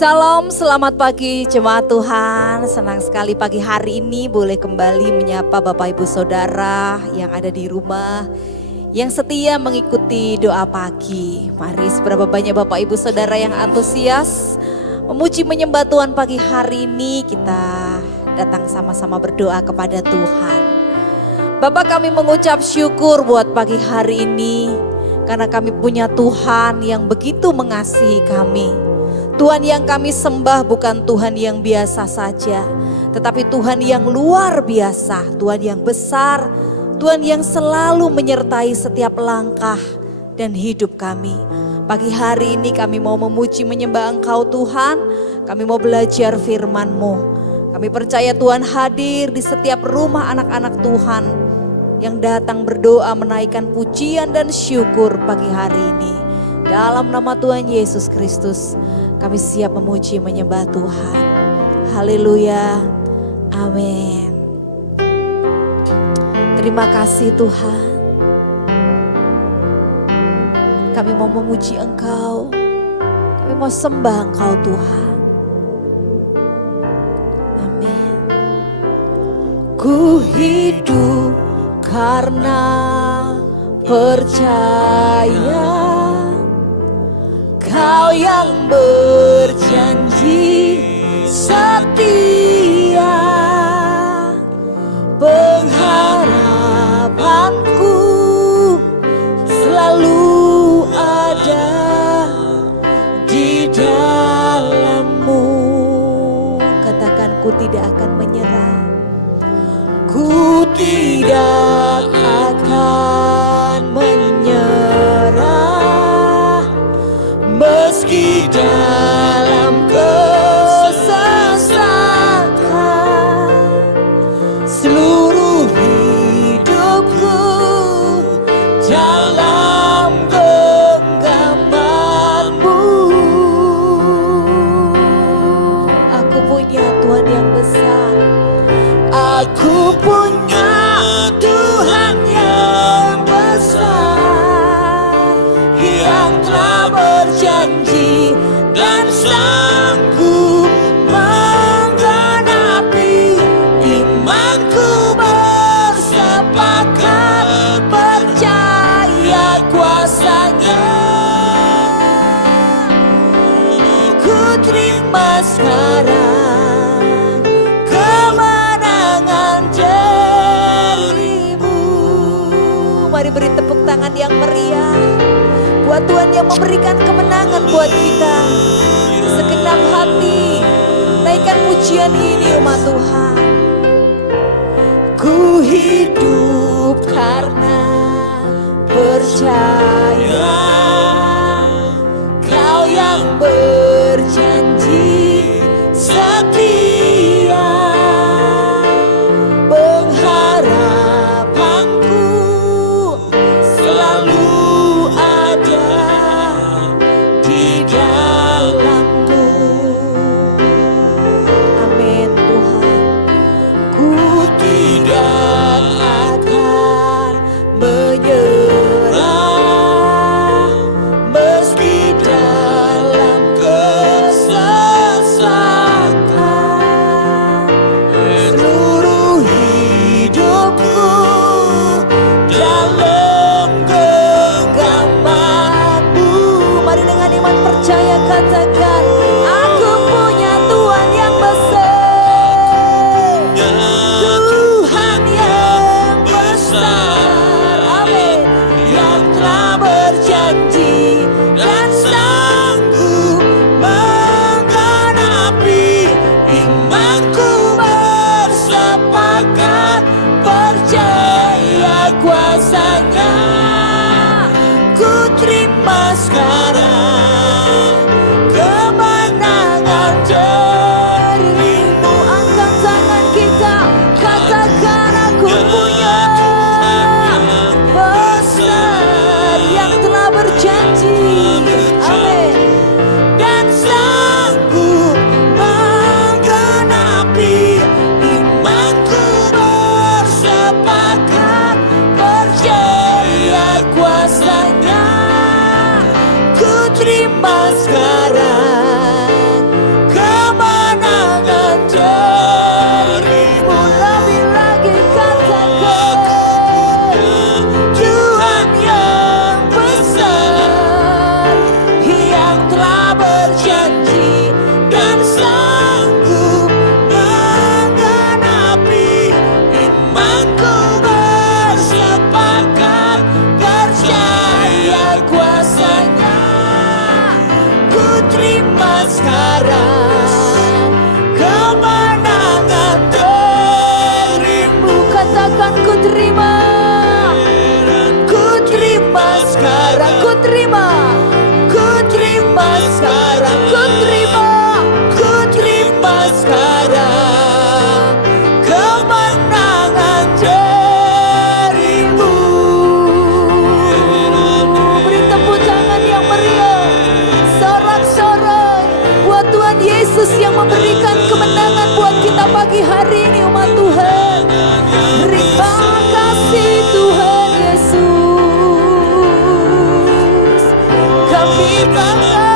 Salam, selamat pagi jemaat Tuhan. Senang sekali pagi hari ini boleh kembali menyapa Bapak Ibu Saudara yang ada di rumah, yang setia mengikuti doa pagi. Mari seberapa banyak Bapak Ibu Saudara yang antusias memuji menyembah Tuhan pagi hari ini, kita datang sama-sama berdoa kepada Tuhan. Bapak, kami mengucap syukur buat pagi hari ini karena kami punya Tuhan yang begitu mengasihi kami. Tuhan yang kami sembah bukan Tuhan yang biasa saja, tetapi Tuhan yang luar biasa, Tuhan yang besar, Tuhan yang selalu menyertai setiap langkah dan hidup kami. Pagi hari ini kami mau memuji menyembah Engkau Tuhan, kami mau belajar firman-Mu. Kami percaya Tuhan hadir di setiap rumah anak-anak Tuhan yang datang berdoa menaikkan pujian dan syukur pagi hari ini. Dalam nama Tuhan Yesus Kristus, kami siap memuji menyembah Tuhan. Haleluya. Amin. Terima kasih Tuhan. Kami mau memuji Engkau. Kami mau sembah Engkau Tuhan. Amin. Ku hidup karena percaya Kau yang berjanji setia, pengharapanku selalu ada di dalam-Mu. Katakan, ku tidak akan menyerah, ku tidak akan menyerah. Meski dalam kesesatan, seluruh hidupku dalam genggaman-Mu. Aku punya Tuhan yang besar, aku punya Tuhan yang besar, yang telah berjanji dan sanggup menggenapi. Imanku bersepakat percaya kuasa-Nya. Ku terima sekarang kemenangan dari-Mu. Mari beri tepuk tangan yang meriah buat Tuhan yang memberikan kemenangan buat kita. Segenap hati naikkan pujian ini umat Tuhan. Ku hidup karena percaya Kau yang berjanji setia, pengharapanku selalu di dalam-Mu. Amin Tuhan. Ku tidak akan menyerah, meski dalam kesesatan, seluruh hidupku dalam genggaman-Mu. Mari dengan iman percaya katakan, aku punya Tuhan yang besar, Tuhan yang besar, amin, yang telah berjanji dan sanggup menggenapi. Imanku bersepakat percaya kuasa-Nya. Ku terima sekarang kemenangan dari-Mu. Angkat tangan kita, katakan, aku punya besar yang telah berjanji, amin, dan sanggup menggenapi. Imanku bersepakat percaya kuasa-Nya. Ku terima sekarang berjanji dan sanggup menggenapi. Imanku bersepakat percaya kuasanya. Ku terima sekarang kemenangan darimu. Katakan ku terima. Ku terima sekarang. Ku terima. Ku terima sekarang. Ku terima. Ku terima sekarang kemenangan darimu. Beri tepuk tangan yang meriah, sorak-sorai buat Tuhan Yesus yang memberikan kemenangan buat kita pagi hari ini umat Tuhan. Terima kasih Tuhan Yesus. Kami bangga,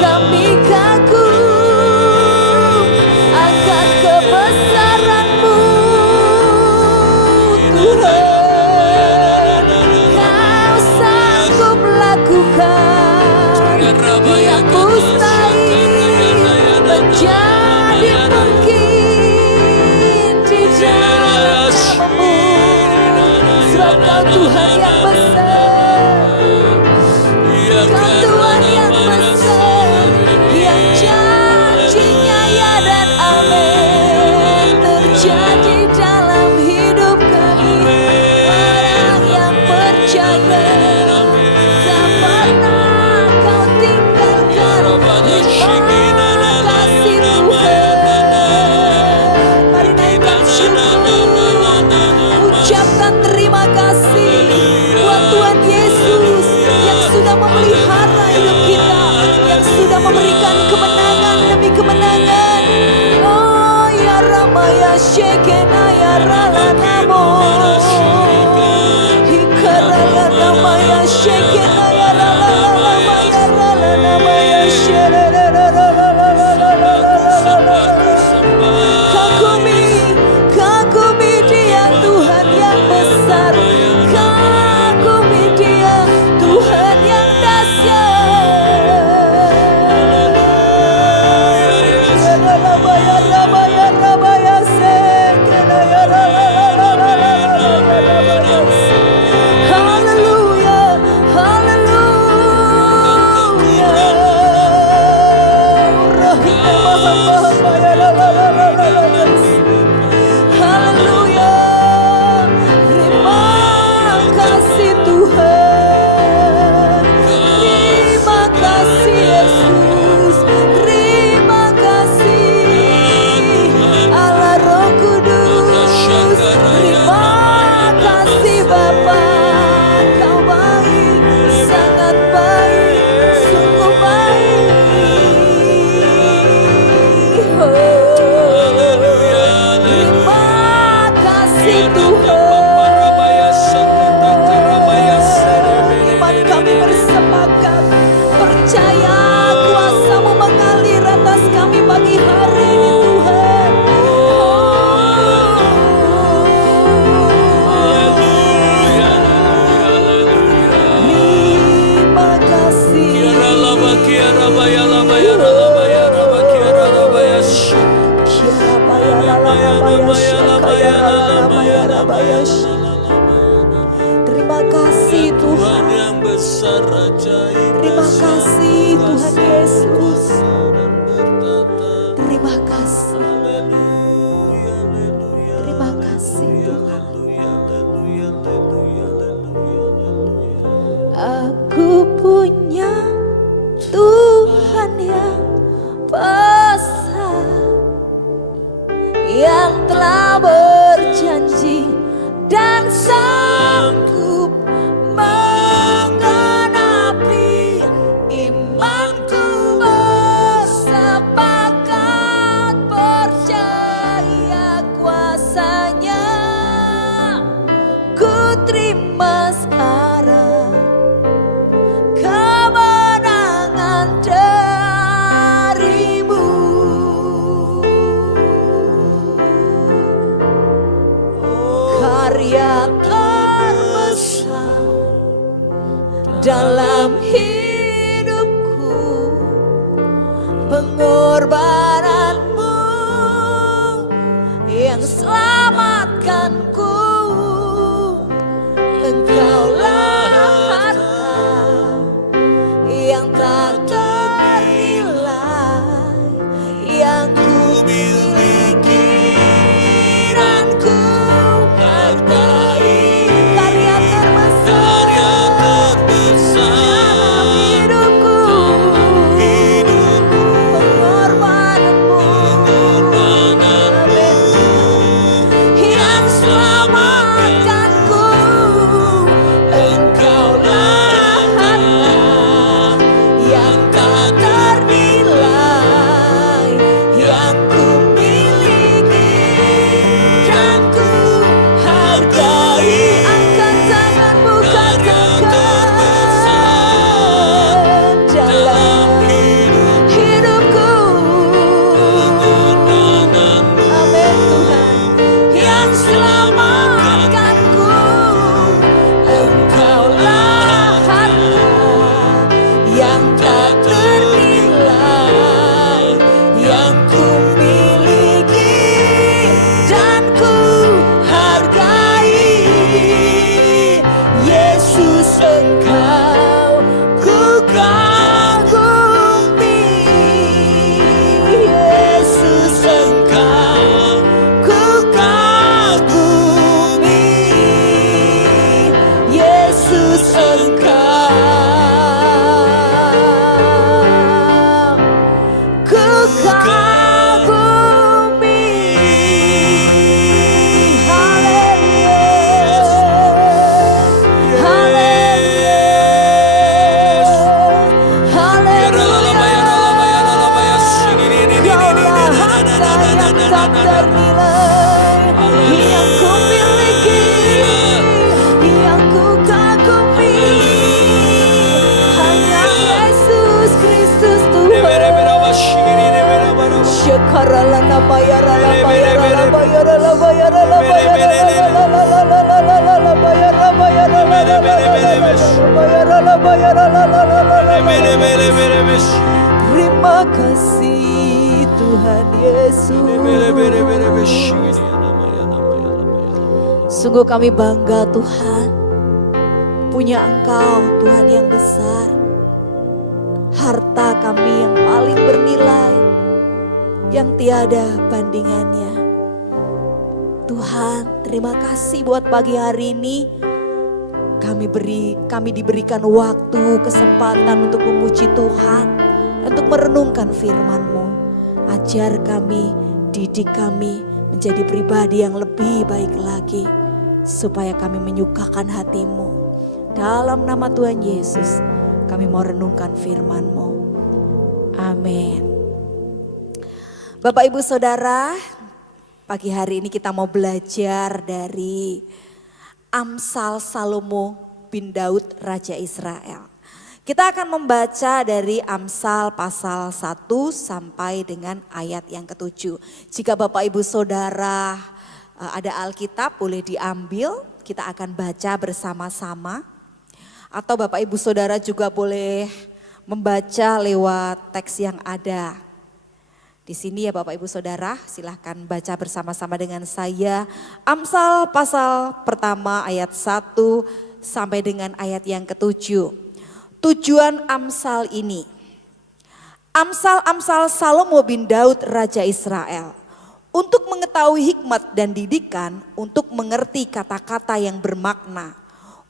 kami kagum akan kebesaran-Mu Tuhan. Kau sanggup lakukan yang mustahil menjadi mungkin di dalam nama-Mu. Sebab Kau Tuhan yang besar, Kau Tuhan yang besar, yang janjinya ya dan amin terjadi dalam hidup kami. Orang yang percaya tak pernah Kau tinggalkan. Terima kasih Tuhan. Mari naikkan syukur, ucapkan terima kasih buat Tuhan Yesus yang sudah memelihara hidup kita, yang sudah memberikan kemenangan demi kemenangan. Oh ya Rama ya Shekena ya Ralanamo, Hikarala nama ya Shekena ya Ralanama ya Ralanama ya Kagumi, kagumi Dia Tuhan yang besar, kagumi Dia Tuhan yang dahsyat. Haleluya, haleluya. Terima kasih Tuhan. Terima kasih Yesus. Terima kasih Allah Roh Kudus. Terima kasih Bapa. Kau baik, sangat baik, sungguh baik. Terima kasih Tuhan. Iman kami bersepakat percaya kuasa-Mu mengalir atas kami pagi hari ini Tuhan. Terima kasih. Terima kasih Tuhan. Terima kasih Tuhan Yesus. Terima kasih. Terima kasih Tuhan. Aku punya Tuhan yang besar, yang telah berjanji dan sanggup menggenapi. Imanku bersepakat percaya kuasanya. Ku terima sekarang kemenangan darimu. Terima kasih Tuhan Yesus. Sungguh kami bangga Tuhan, punya Engkau Tuhan yang besar. Harta kami yang paling bernilai, yang tiada bandingannya. Tuhan, terima kasih buat pagi hari ini. Kami diberikan waktu, kesempatan untuk memuji Tuhan, untuk merenungkan firman-Mu. Ajar kami, didik kami menjadi pribadi yang lebih baik lagi, supaya kami menyukakan hati-Mu. Dalam nama Tuhan Yesus, kami mau renungkan firman-Mu. Amin. Bapak Ibu Saudara, pagi hari ini kita mau belajar dari Amsal Salomo bin Daud Raja Israel. Kita akan membaca dari Amsal pasal 1 sampai dengan ayat yang ke-7. Jika Bapak Ibu Saudara ada Alkitab boleh diambil, kita akan baca bersama-sama. Atau Bapak Ibu Saudara juga boleh membaca lewat teks yang ada di sini ya Bapak Ibu Saudara, silahkan baca bersama-sama dengan saya. Amsal pasal pertama ayat 1 sampai dengan ayat yang ke-7. Tujuan Amsal ini. Amsal Salomo bin Daud Raja Israel. Untuk mengetahui hikmat dan didikan, untuk mengerti kata-kata yang bermakna.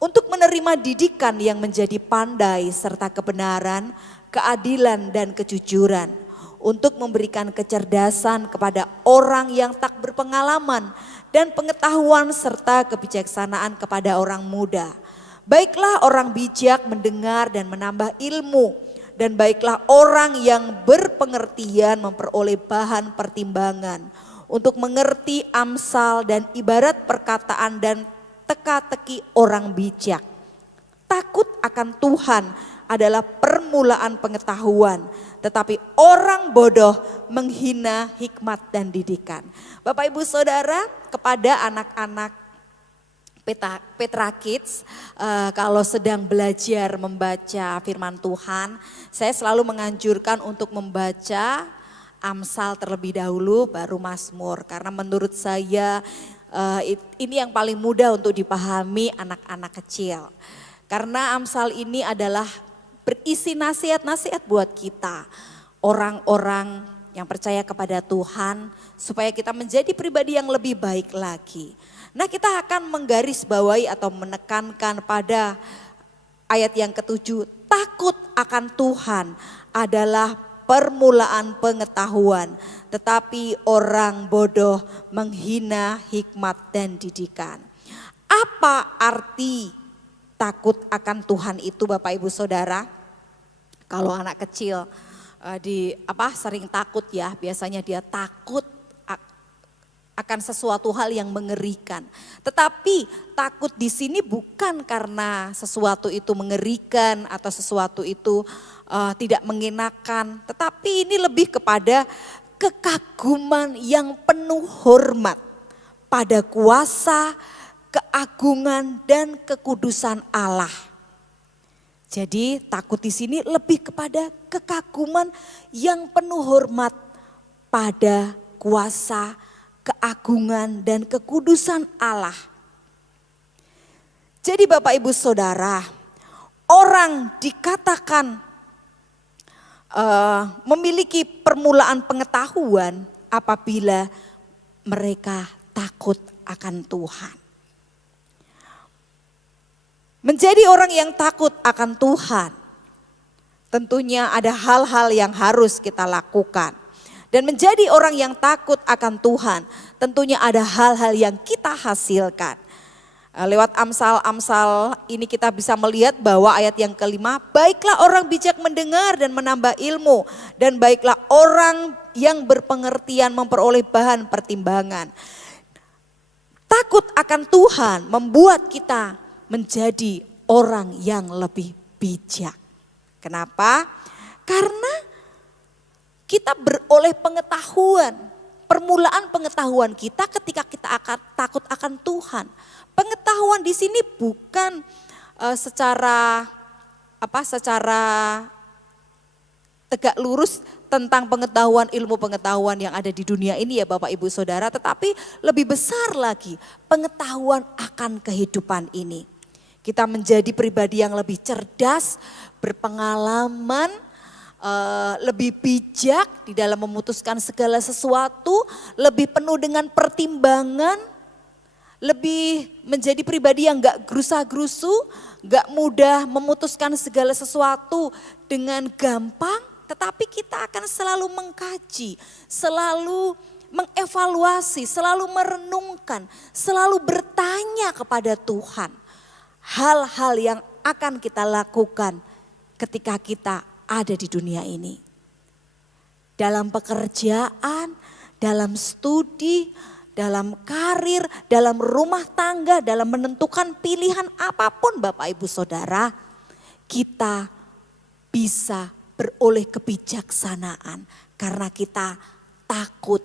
Untuk menerima didikan yang menjadi pandai serta kebenaran, keadilan dan kejujuran. Untuk memberikan kecerdasan kepada orang yang tak berpengalaman dan pengetahuan serta kebijaksanaan kepada orang muda. Baiklah orang bijak mendengar dan menambah ilmu, dan baiklah orang yang berpengertian memperoleh bahan pertimbangan untuk mengerti amsal dan ibarat perkataan dan teka-teki orang bijak. Takut akan Tuhan adalah permulaan pengetahuan, tetapi orang bodoh menghina hikmat dan didikan. Bapak Ibu Saudara, kepada anak-anak Petra Kids, kalau sedang belajar membaca firman Tuhan, saya selalu menganjurkan untuk membaca Amsal terlebih dahulu baru Mazmur. Karena menurut saya ini yang paling mudah untuk dipahami anak-anak kecil. Karena Amsal ini adalah berisi nasihat-nasihat buat kita, orang-orang yang percaya kepada Tuhan, supaya kita menjadi pribadi yang lebih baik lagi. Nah, kita akan menggarisbawahi atau menekankan pada ayat yang ke-7, takut akan Tuhan adalah permulaan pengetahuan, tetapi orang bodoh menghina hikmat dan didikan. Apa arti takut akan Tuhan itu Bapak Ibu Saudara? Kalau anak kecil sering takut ya, biasanya dia takut akan sesuatu hal yang mengerikan. Tetapi takut di sini bukan karena sesuatu itu mengerikan atau sesuatu itu tidak mengenakan, tetapi ini lebih kepada kekaguman yang penuh hormat pada kuasa, keagungan dan kekudusan Allah. Jadi takut di sini lebih kepada kekaguman yang penuh hormat pada kuasa, keagungan dan kekudusan Allah. Jadi Bapak Ibu Saudara, orang dikatakan memiliki permulaan pengetahuan apabila mereka takut akan Tuhan. Menjadi orang yang takut akan Tuhan, tentunya ada hal-hal yang harus kita lakukan. Dan menjadi orang yang takut akan Tuhan, tentunya ada hal-hal yang kita hasilkan. Lewat Amsal ini kita bisa melihat bahwa ayat yang kelima, baiklah orang bijak mendengar dan menambah ilmu, dan baiklah orang yang berpengertian memperoleh bahan pertimbangan. Takut akan Tuhan membuat kita menjadi orang yang lebih bijak. Kenapa? Karena kita beroleh pengetahuan. permulaan pengetahuan kita ketika kita akan takut akan Tuhan. Pengetahuan di sini bukan secara tegak lurus tentang pengetahuan, ilmu pengetahuan yang ada di dunia ini ya Bapak Ibu Saudara, tetapi lebih besar lagi pengetahuan akan kehidupan ini. Kita menjadi pribadi yang lebih cerdas, berpengalaman, lebih bijak di dalam memutuskan segala sesuatu, lebih penuh dengan pertimbangan, lebih menjadi pribadi yang gak gerusa-gerusu, gak mudah memutuskan segala sesuatu dengan gampang, tetapi kita akan selalu mengkaji, selalu mengevaluasi, selalu merenungkan, selalu bertanya kepada Tuhan. Hal-hal yang akan kita lakukan ketika kita ada di dunia ini. Dalam pekerjaan, dalam studi, dalam karir, dalam rumah tangga, dalam menentukan pilihan apapun Bapak Ibu Saudara, kita bisa beroleh kebijaksanaan karena kita takut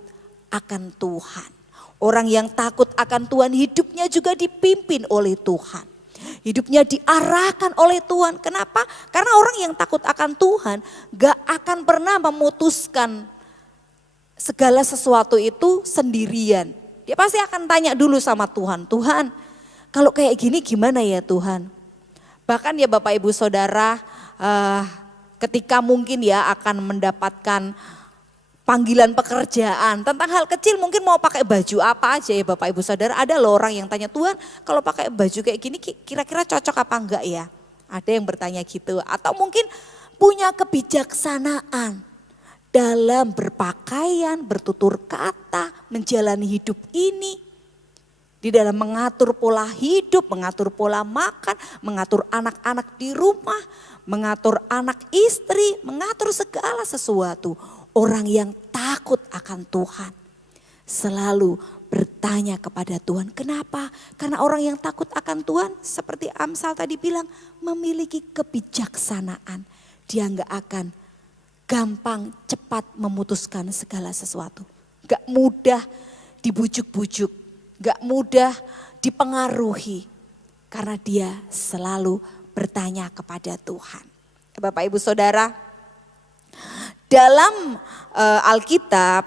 akan Tuhan. Orang yang takut akan Tuhan hidupnya juga dipimpin oleh Tuhan. Hidupnya diarahkan oleh Tuhan. Kenapa? Karena orang yang takut akan Tuhan gak akan pernah memutuskan segala sesuatu itu sendirian. Dia pasti akan tanya dulu sama Tuhan. Tuhan, kalau kayak gini gimana ya Tuhan? Bahkan ya Bapak Ibu Saudara, ketika mungkin ya akan mendapatkan panggilan pekerjaan. Tentang hal kecil mungkin mau pakai baju apa aja ya Bapak Ibu Saudara. Ada loh orang yang tanya, Tuhan kalau pakai baju kayak gini kira-kira cocok apa enggak ya? Ada yang bertanya gitu. Atau mungkin punya kebijaksanaan dalam berpakaian, bertutur kata, menjalani hidup ini. Di dalam mengatur pola hidup, mengatur pola makan, mengatur anak-anak di rumah, mengatur anak istri, mengatur segala sesuatu. Orang yang takut akan Tuhan selalu bertanya kepada Tuhan. Kenapa? Karena orang yang takut akan Tuhan seperti Amsal tadi bilang memiliki kebijaksanaan. Dia nggak akan gampang cepat memutuskan segala sesuatu. Gak mudah dibujuk-bujuk, gak mudah dipengaruhi. Karena dia selalu bertanya kepada Tuhan. Bapak Ibu Saudara, dalam Alkitab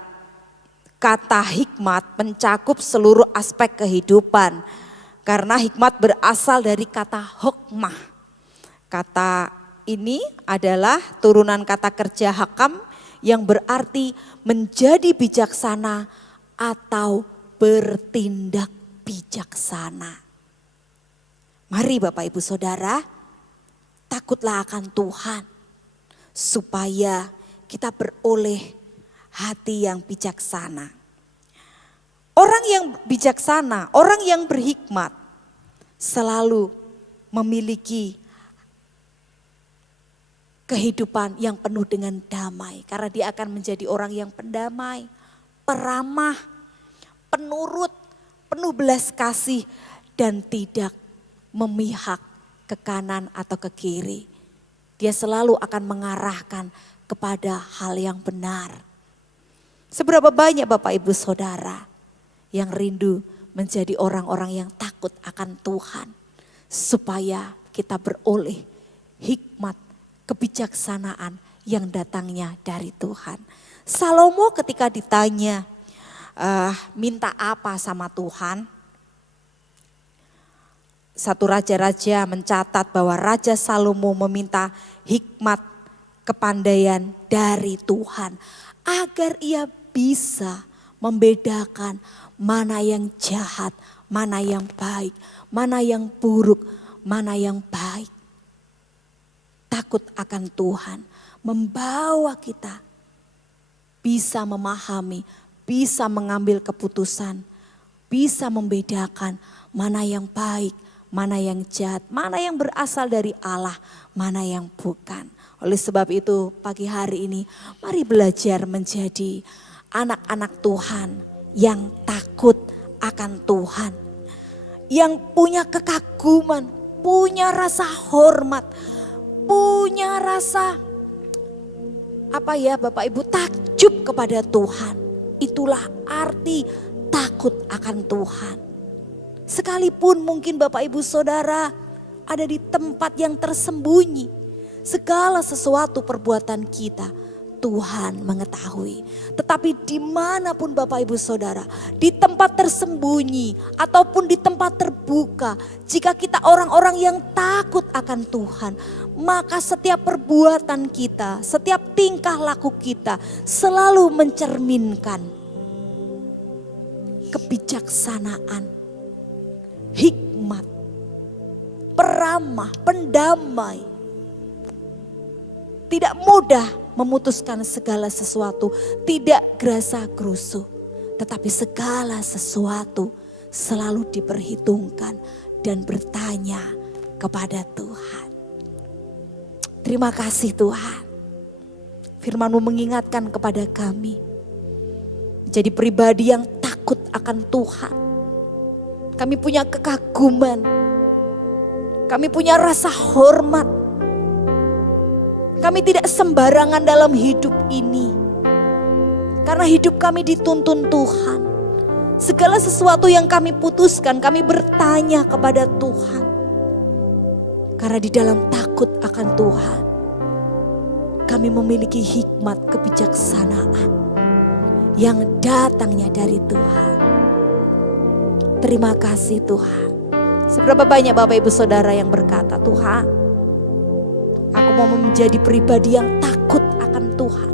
kata hikmat mencakup seluruh aspek kehidupan. Karena hikmat berasal dari kata hokmah. Kata ini adalah turunan kata kerja hakam yang berarti menjadi bijaksana atau bertindak bijaksana. Mari Bapak Ibu Saudara, takutlah akan Tuhan supaya kita beroleh hati yang bijaksana. Orang yang bijaksana, orang yang berhikmat selalu memiliki kehidupan yang penuh dengan damai. Karena dia akan menjadi orang yang pendamai, peramah, penurut, penuh belas kasih dan tidak memihak ke kanan atau ke kiri. Dia selalu akan mengarahkan kepada hal yang benar. Seberapa banyak Bapak Ibu Saudara yang rindu menjadi orang-orang yang takut akan Tuhan. Supaya kita beroleh hikmat, kebijaksanaan yang datangnya dari Tuhan. Salomo ketika ditanya minta apa sama Tuhan. Satu raja-raja mencatat bahwa Raja Salomo meminta hikmat, kepandaian dari Tuhan. Agar ia bisa membedakan mana yang jahat, mana yang baik, mana yang buruk, mana yang baik. Takut akan Tuhan membawa kita bisa memahami, bisa mengambil keputusan, bisa membedakan mana yang baik, mana yang jahat, mana yang berasal dari Allah, mana yang bukan. Oleh sebab itu pagi hari ini mari belajar menjadi anak-anak Tuhan yang takut akan Tuhan. Yang punya kekaguman, punya rasa hormat, punya rasa Bapak Ibu takjub kepada Tuhan. Itulah arti takut akan Tuhan. Sekalipun mungkin Bapak Ibu Saudara ada di tempat yang tersembunyi, segala sesuatu perbuatan kita Tuhan mengetahui. Tetapi dimanapun Bapak Ibu Saudara, di tempat tersembunyi ataupun di tempat terbuka, jika kita orang-orang yang takut akan Tuhan, maka setiap perbuatan kita, setiap tingkah laku kita selalu mencerminkan kebijaksanaan, hikmat, peramah, pendamai. Tidak mudah memutuskan segala sesuatu, tidak gerasa gerusu, tetapi segala sesuatu selalu diperhitungkan dan bertanya kepada Tuhan. Terima kasih Tuhan. Firman-Mu mengingatkan kepada kami menjadi pribadi yang takut akan Tuhan. Kami punya kekaguman, kami punya rasa hormat. Kami tidak sembarangan dalam hidup ini. Karena hidup kami dituntun Tuhan. Segala sesuatu yang kami putuskan, kami bertanya kepada Tuhan. Karena di dalam takut akan Tuhan, kami memiliki hikmat kebijaksanaan yang datangnya dari Tuhan. Terima kasih Tuhan. Seberapa banyak Bapak Ibu Saudara yang berkata, Tuhan, aku mau menjadi pribadi yang takut akan Tuhan.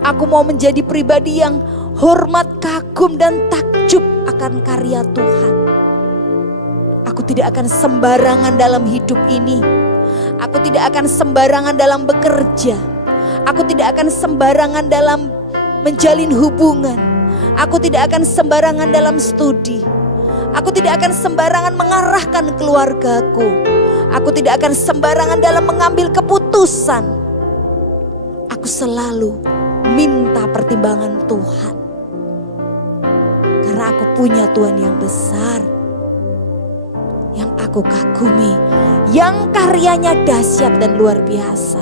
Aku mau menjadi pribadi yang hormat, kagum dan takjub akan karya Tuhan. Aku tidak akan sembarangan dalam hidup ini. Aku tidak akan sembarangan dalam bekerja. Aku tidak akan sembarangan dalam menjalin hubungan. Aku tidak akan sembarangan dalam studi. Aku tidak akan sembarangan mengarahkan keluargaku. Aku tidak akan sembarangan dalam mengambil keputusan. Aku selalu minta pertimbangan Tuhan. Karena aku punya Tuhan yang besar, yang aku kagumi, yang karyanya dahsyat dan luar biasa,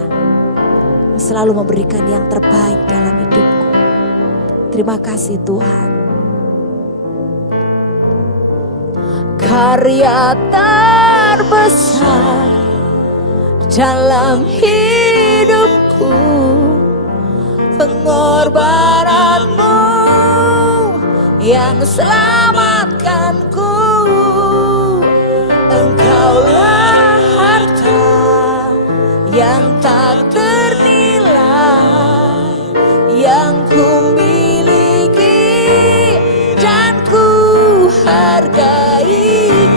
yang selalu memberikan yang terbaik dalam hidupku. Terima kasih Tuhan. Karya terbesar dalam hidupku, pengorbananmu yang selamatkanku. Engkaulah harta yang tak ternilai, yang ku miliki dan ku hargai.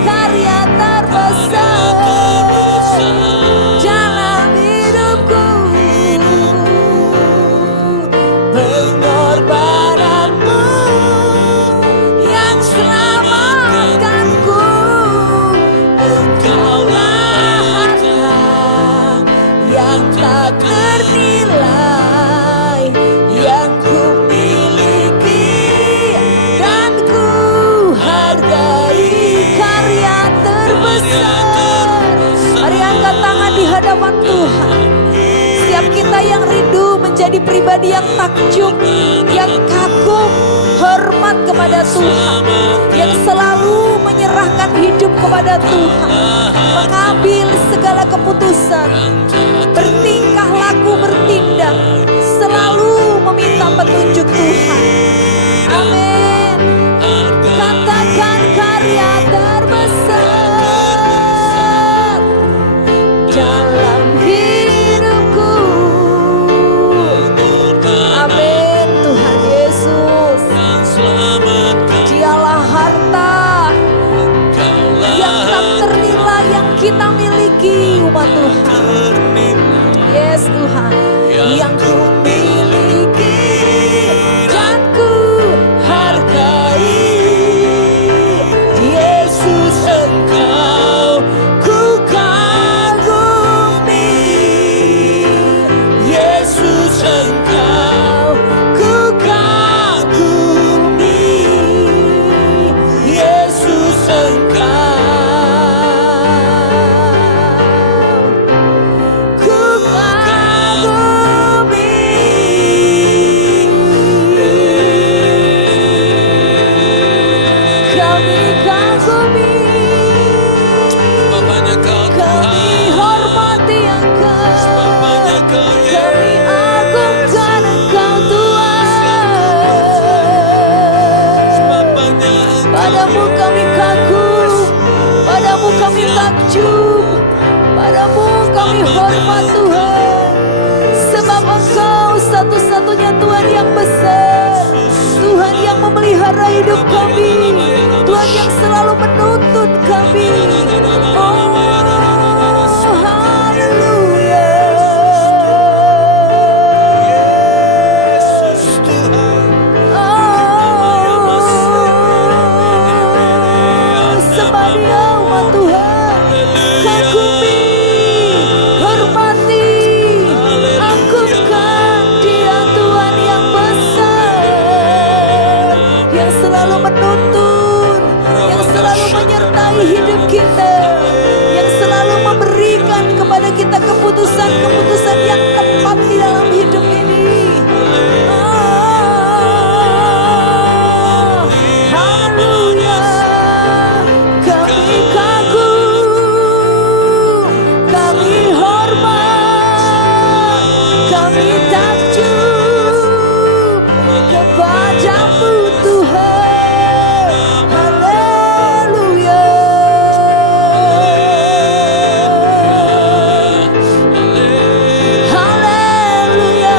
Karya terbesar dalam hidupku, pengorbananmu yang selamatkanku. Engkaulah harta yang tak ternilai, yang ku miliki dan ku hargai. Karya terbesar. Mari angkat tangan di hadapan Tuhan. Setiap kita yang rindu menjadi pribadi yang takjub, yang kagum, hormat kepada Tuhan, yang selalu menyerahkan hidup kepada Tuhan, mengambil segala keputusan, bertingkah laku, bertindak, selalu meminta petunjuk Tuhan. Amin. Katakan karya terbesar dalam hidupku. Amin Tuhan Yesus. Dialah harta yang tak ternilai yang kita miliki, umat Tuhan. Yes Tuhan. Kami agungkan Engkau Tuhan. Padamu kami kagum, padamu kami takjub, padamu kami hormat Tuhan. Sebab Engkau satu-satunya Tuhan yang besar, Tuhan yang memelihara hidup kami, Tuhan yang selalu menuntun kami. Oh, haleluya. Oh, sembah Dia umat Tuhan, kagumi, hormati, agungkan Dia Tuhan yang besar, yang selalu menuntun, yang selalu menyertai hidup kita, yang selalu memberikan kepada kita keputusan-keputusan yang tepat di dalam hidup ini. Oh, haleluya. Kami kagum, kami hormat, kami takjub kepadamu Tuhan. Haleluya. Haleluya.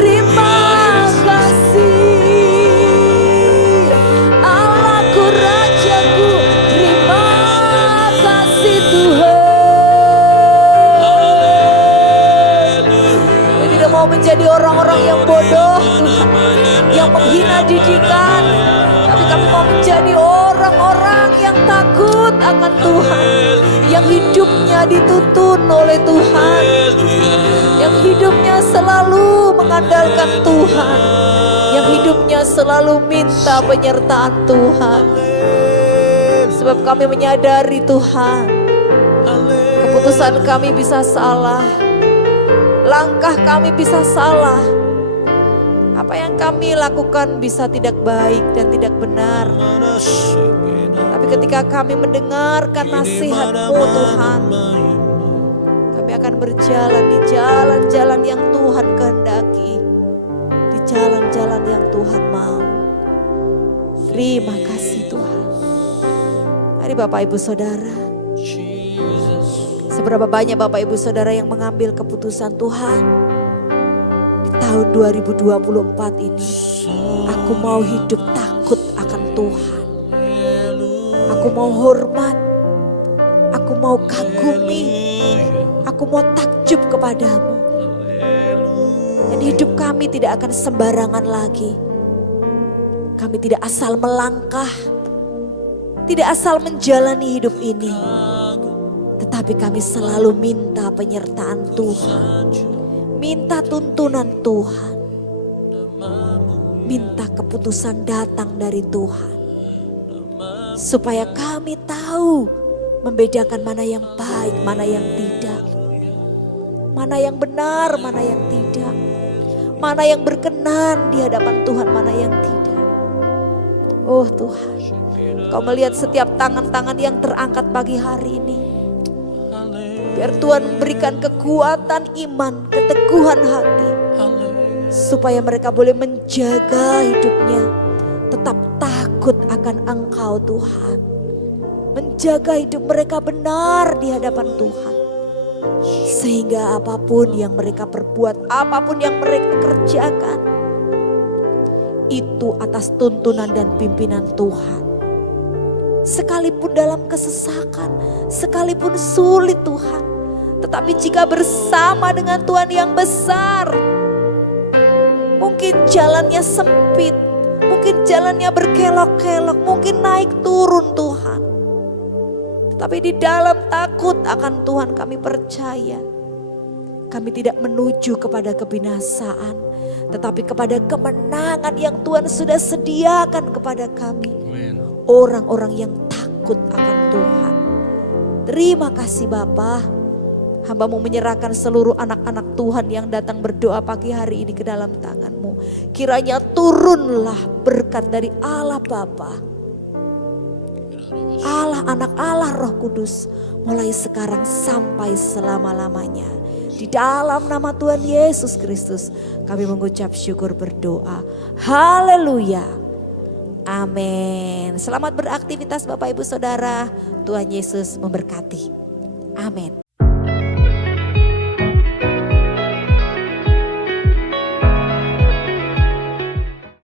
Terima kasih Allahku, Rajaku, terima kasih Tuhan. Kami tidak mau menjadi orang-orang yang bodoh Tuhan, yang menghina didikan, tapi kami mau menjadi orang-orang yang takut akan Tuhan, yang hidupnya dituntun oleh Tuhan, yang hidupnya selalu mengandalkan Tuhan, yang hidupnya selalu minta penyertaan Tuhan. Sebab kami menyadari Tuhan, keputusan kami bisa salah, langkah kami bisa salah, apa yang kami lakukan bisa tidak baik dan tidak benar. Tapi ketika kami mendengarkan nasihat-Mu Tuhan, kami akan berjalan di jalan-jalan yang Tuhan kehendaki, di jalan-jalan yang Tuhan mau. Terima kasih Tuhan. Mari Bapak Ibu Saudara, seberapa banyak Bapak Ibu Saudara yang mengambil keputusan Tuhan di tahun 2024 ini. Aku mau hidup takut akan Tuhan, aku mau hormat, aku mau kagumi, aku mau takjub kepadamu. Dan hidup kami tidak akan sembarangan lagi. Kami tidak asal melangkah, tidak asal menjalani hidup ini, tetapi kami selalu minta penyertaan Tuhan, minta tuntunan Tuhan, minta keputusan datang dari Tuhan, supaya kami tahu membedakan mana yang baik, mana yang tidak, mana yang benar, mana yang tidak, mana yang berkenan di hadapan Tuhan, mana yang tidak. Oh Tuhan, Kau melihat setiap tangan-tangan yang terangkat pagi hari ini. Biar Tuhan memberikan kekuatan iman, keteguhan hati, supaya mereka boleh menjaga hidupnya tetap takut akan Engkau Tuhan. Menjaga hidup mereka benar di hadapan Tuhan. Sehingga apapun yang mereka perbuat, apapun yang mereka kerjakan, itu atas tuntunan dan pimpinan Tuhan. Sekalipun dalam kesesakan, sekalipun sulit Tuhan, tetapi jika bersama dengan Tuhan yang besar, mungkin jalannya sempit, mungkin jalannya berkelok-kelok, mungkin naik turun Tuhan. Tetapi di dalam takut akan Tuhan kami percaya, kami tidak menuju kepada kebinasaan, tetapi kepada kemenangan yang Tuhan sudah sediakan kepada kami. Orang-orang yang takut akan Tuhan. Terima kasih Bapa. Hamba mau menyerahkan seluruh anak-anak Tuhan yang datang berdoa pagi hari ini ke dalam tangan-Mu. Kiranya turunlah berkat dari Allah Bapa, Allah Anak, Allah Roh Kudus, mulai sekarang sampai selama-lamanya. Di dalam nama Tuhan Yesus Kristus kami mengucap syukur berdoa. Haleluya. Amin. Selamat beraktivitas Bapak Ibu Saudara. Tuhan Yesus memberkati. Amin.